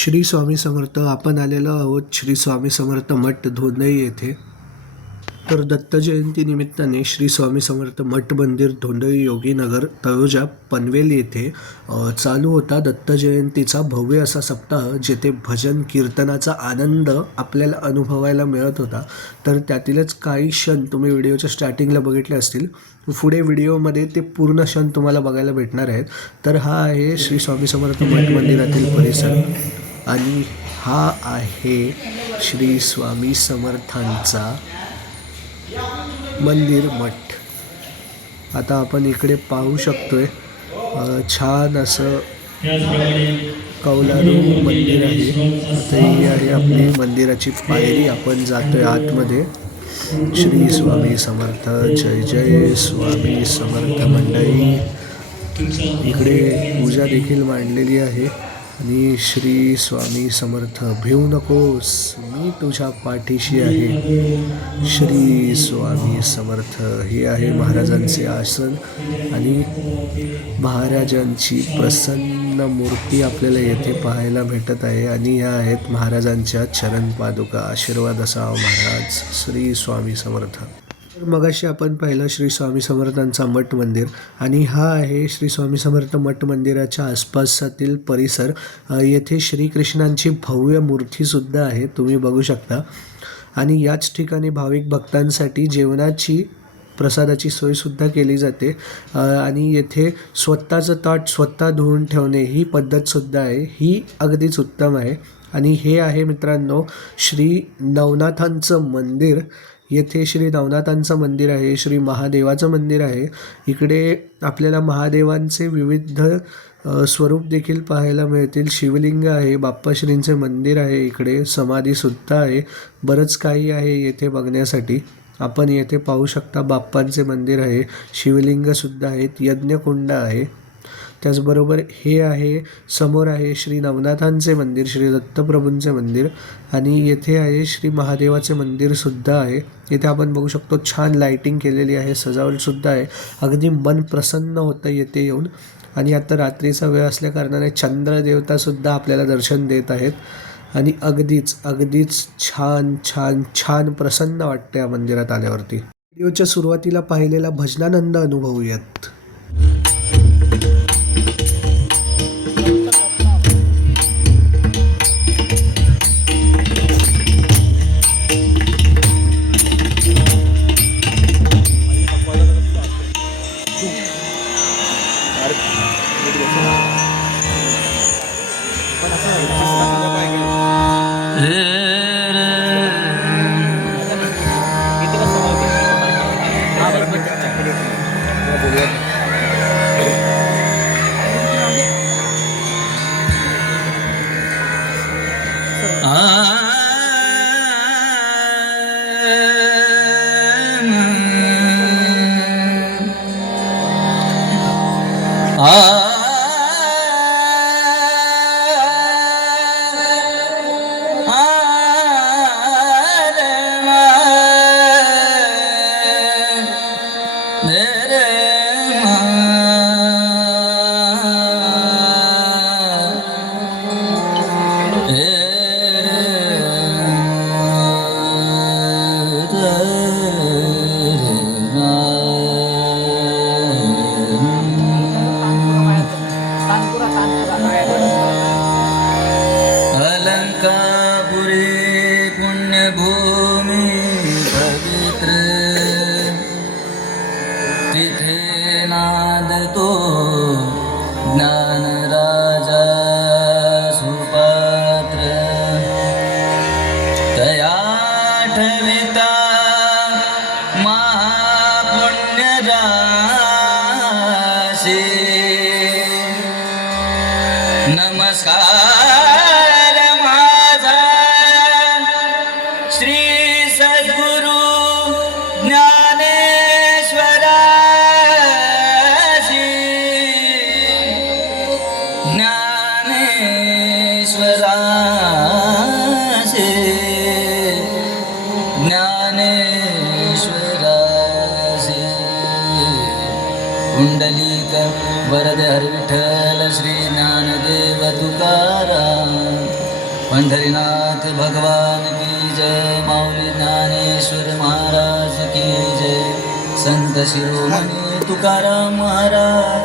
श्री स्वामी समर्थ आपण आलेलो आहोत श्री स्वामी समर्थ मठ धोंडई येथे. तर दत्त जयंती निमित्ताने श्री स्वामी समर्थ मठ मंदिर धोंडई योगीनगर तळोजा पनवेल येथे चालू होता दत्त जयंतीचा भव्य असा सप्ताह जेथे भजन कीर्तनाचा आनंद आपल्याला अनुभवायला मिळत होता. तर त्यातीलच काही क्षण तुम्ही व्हिडिओच्या स्टार्टिंगला बघितले असतील. पुढे व्हिडिओमध्ये ते पूर्ण क्षण तुम्हाला बघायला भेटणार आहेत. तर हा आहे श्री स्वामी समर्थ मठ मंदिरातील परिसर. आणि हा आहे श्री स्वामी समर्थांचा मंदिर मठ. आता आपण इकडे पाहू शकतोय छान असं कौलारू मंदिर आहे. आता ही आहे आपली मंदिराची पायरी. आपण जातोय आतमध्ये. श्री स्वामी समर्थ. जय जय स्वामी समर्थ मंडळी. इकडे पूजा देखील मांडलेली आहे. आणि श्री स्वामी समर्थ भिवू नकोस मी तुझ्या पाठीशी आहे. श्री स्वामी समर्थ हे आहे महाराजांचे आसन आणि महाराजांची प्रसन्न मूर्ती आपल्याला येथे पाहायला भेटत आहे आणि ह्या आहेत महाराजांच्या चरण पादुका आशीर्वाद असावा महाराज. श्री स्वामी समर्थ. तर मगाशी आपण पाहिलं श्री स्वामी समर्थांचा मठ मंदिर आणि हा आहे श्री स्वामी समर्थ मठ मंदिराच्या आसपासातील परिसर. येथे श्रीकृष्णांची भव्य मूर्तीसुद्धा आहे तुम्ही बघू शकता. आणि याच ठिकाणी भाविक भक्तांसाठी जेवणाची प्रसादाची सोयसुद्धा केली जाते. आणि येथे स्वतःचं ताट स्वतः धुवून ठेवणे ही पद्धतसुद्धा आहे ही अगदीच उत्तम आहे. आणि हे आहे मित्रांनो श्री नवनाथांचं मंदिर. येथे श्री नवनाथांचं मंदिर आहे श्री महादेवाचं मंदिर आहे. इकडे आपल्याला महादेवांचे विविध स्वरूप देखील पाहायला मिळतील. शिवलिंग आहे बाप्पाश्रींचे मंदिर आहे इकडे समाधीसुद्धा आहे. बरंच काही आहे येथे बघण्यासाठी. आपण येथे पाहू शकता बाप्पांचे मंदिर आहे शिवलिंगसुद्धा आहेत यज्ञकुंड आहे. त्याचबरोबर हे आहे समोर आहे श्री नवनाथांचे मंदिर श्री दत्तप्रभूंचे मंदिर आणि येथे आहे श्री महादेवाचे मंदिरसुद्धा आहे. इथे आपण बघू शकतो छान लाईटिंग केलेली आहे सजावटसुद्धा आहे. अगदी मन प्रसन्न होतं येथे येऊन. आणि आता रात्रीचा वेळ असल्याकारणाने चंद्रदेवतासुद्धा आपल्याला दर्शन देत आहेत. आणि अगदीच अगदीच छान छान छान प्रसन्न वाटतं या मंदिरात आल्यावरती. व्हिडिओच्या सुरुवातीला पाहिलेला भजनानंद अनुभवूयात. Bye. शिरोमणी तुकाराम महाराज.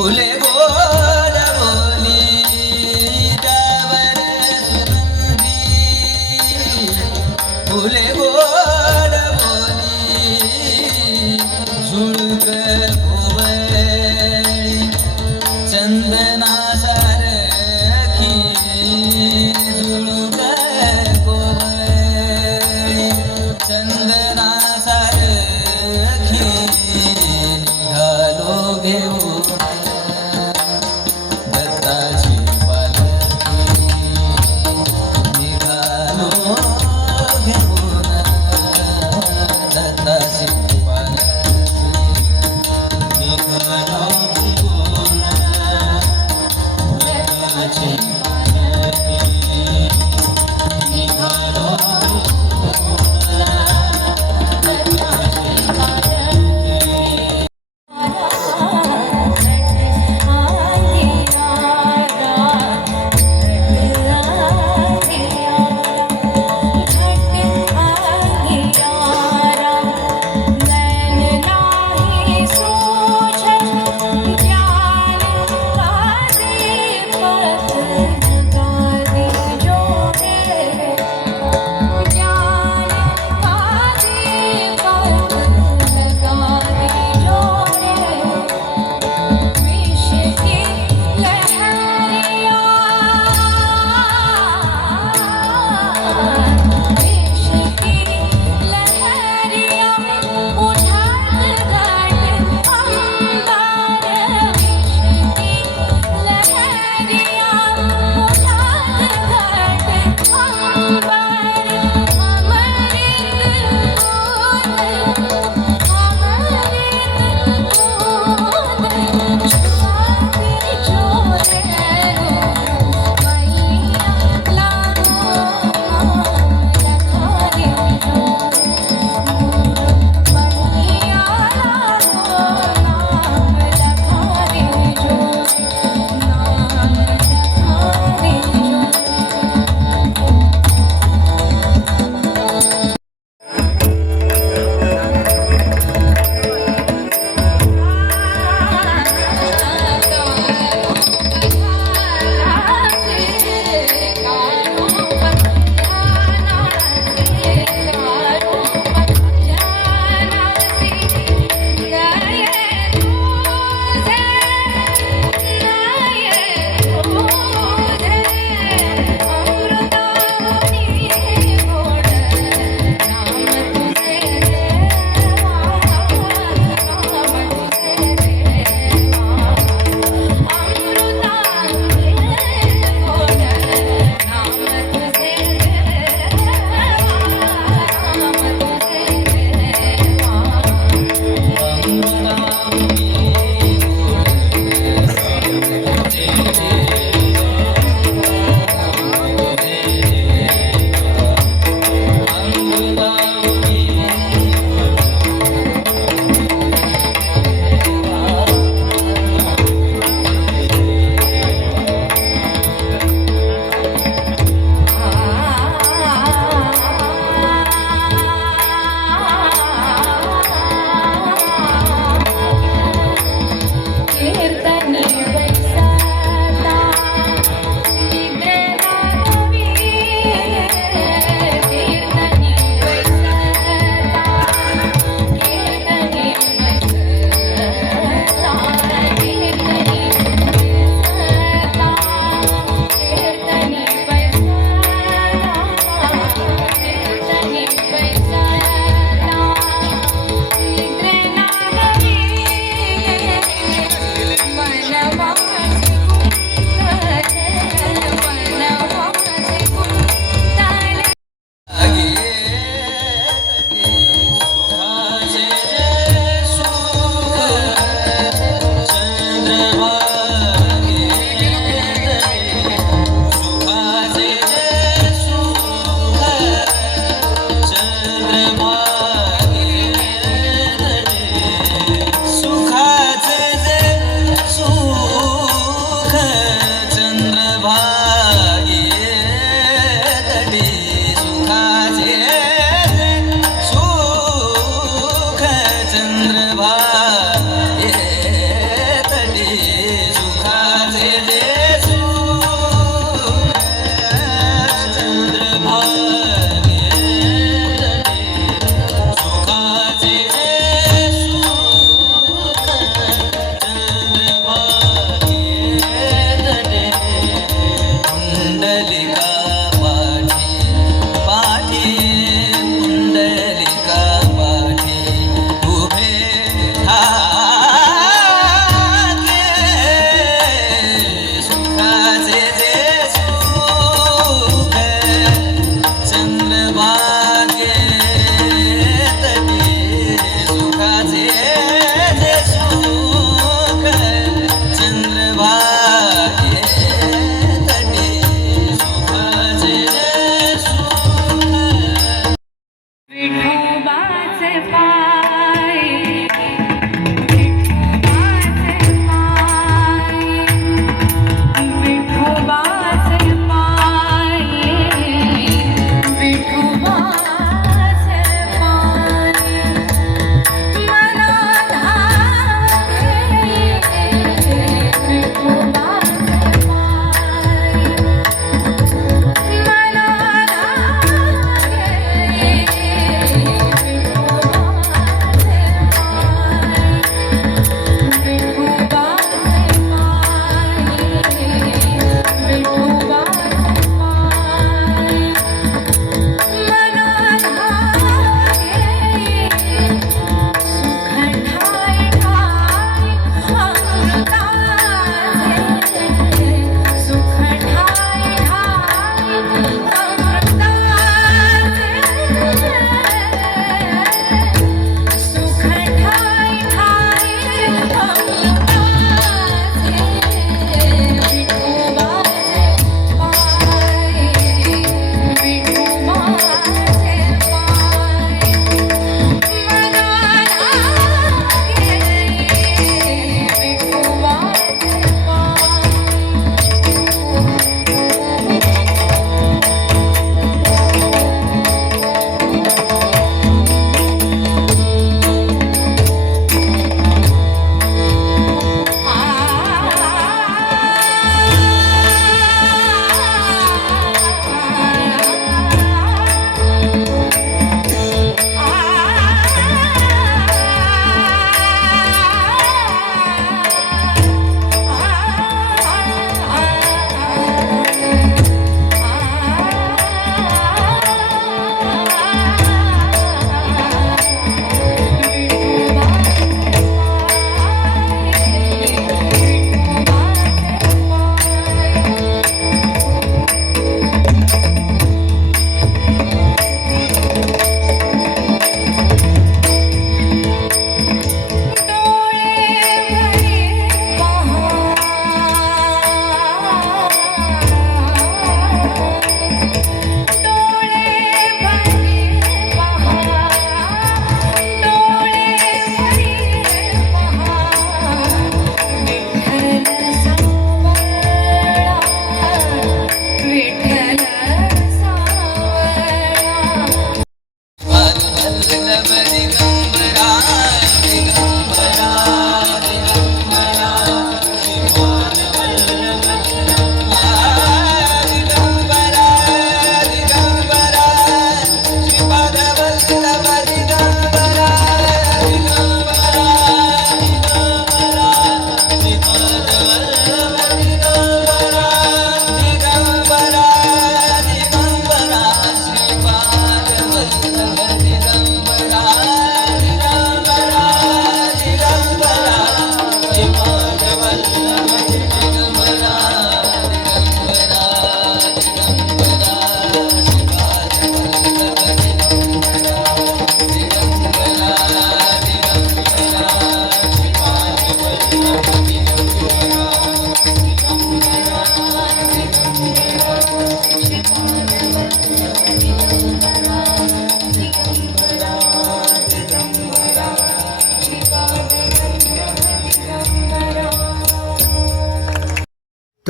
ഉലക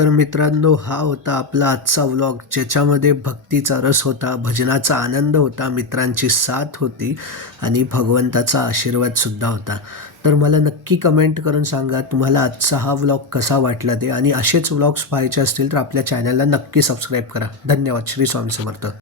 तर मित्रांनो हा होता आपला आजचा व्लॉग ज्याच्यामध्ये भक्तीचा रस होता भजनाचा आनंद होता मित्रांची साथ होती आणि भगवंताचा आशीर्वादसुद्धा होता. तर मला नक्की कमेंट करून सांगा तुम्हाला आजचा हा व्लॉग कसा वाटला ते. आणि असेच व्लॉग्स पाहायचे असतील तर आपल्या चॅनलला नक्की सबस्क्राईब करा. धन्यवाद. श्री स्वामी समर्थ.